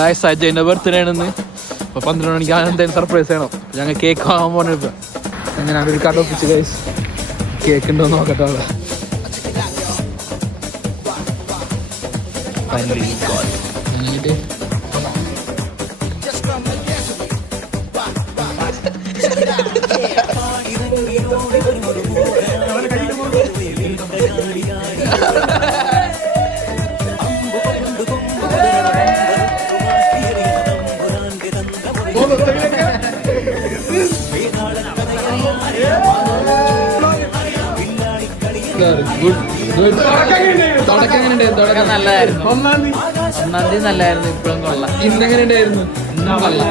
Guys അജയൻ്റെ birthday ആണെന്ന്. അപ്പോൾ 12 മണിക്ക് എന്തായാലും സർപ്രൈസ് ചെയ്യണം. ഞങ്ങൾ കേക്ക് വാങ്ങാൻ പോകണം. ഇപ്പം ഞാൻ ഒരു കട ഒപ്പിച്ച് ഗൈസ് കേക്ക് ഉണ്ടോ നോക്കട്ടെ. അവിടെ തുടക്കം നല്ലതായിരുന്നു. ഒന്നാം തീയതി നല്ലായിരുന്നു. ഇപ്പോഴും കൊള്ളാം. ഇന്നെങ്ങനെ ഉണ്ടായിരുന്നു? ഇന്നും കൊള്ളാം.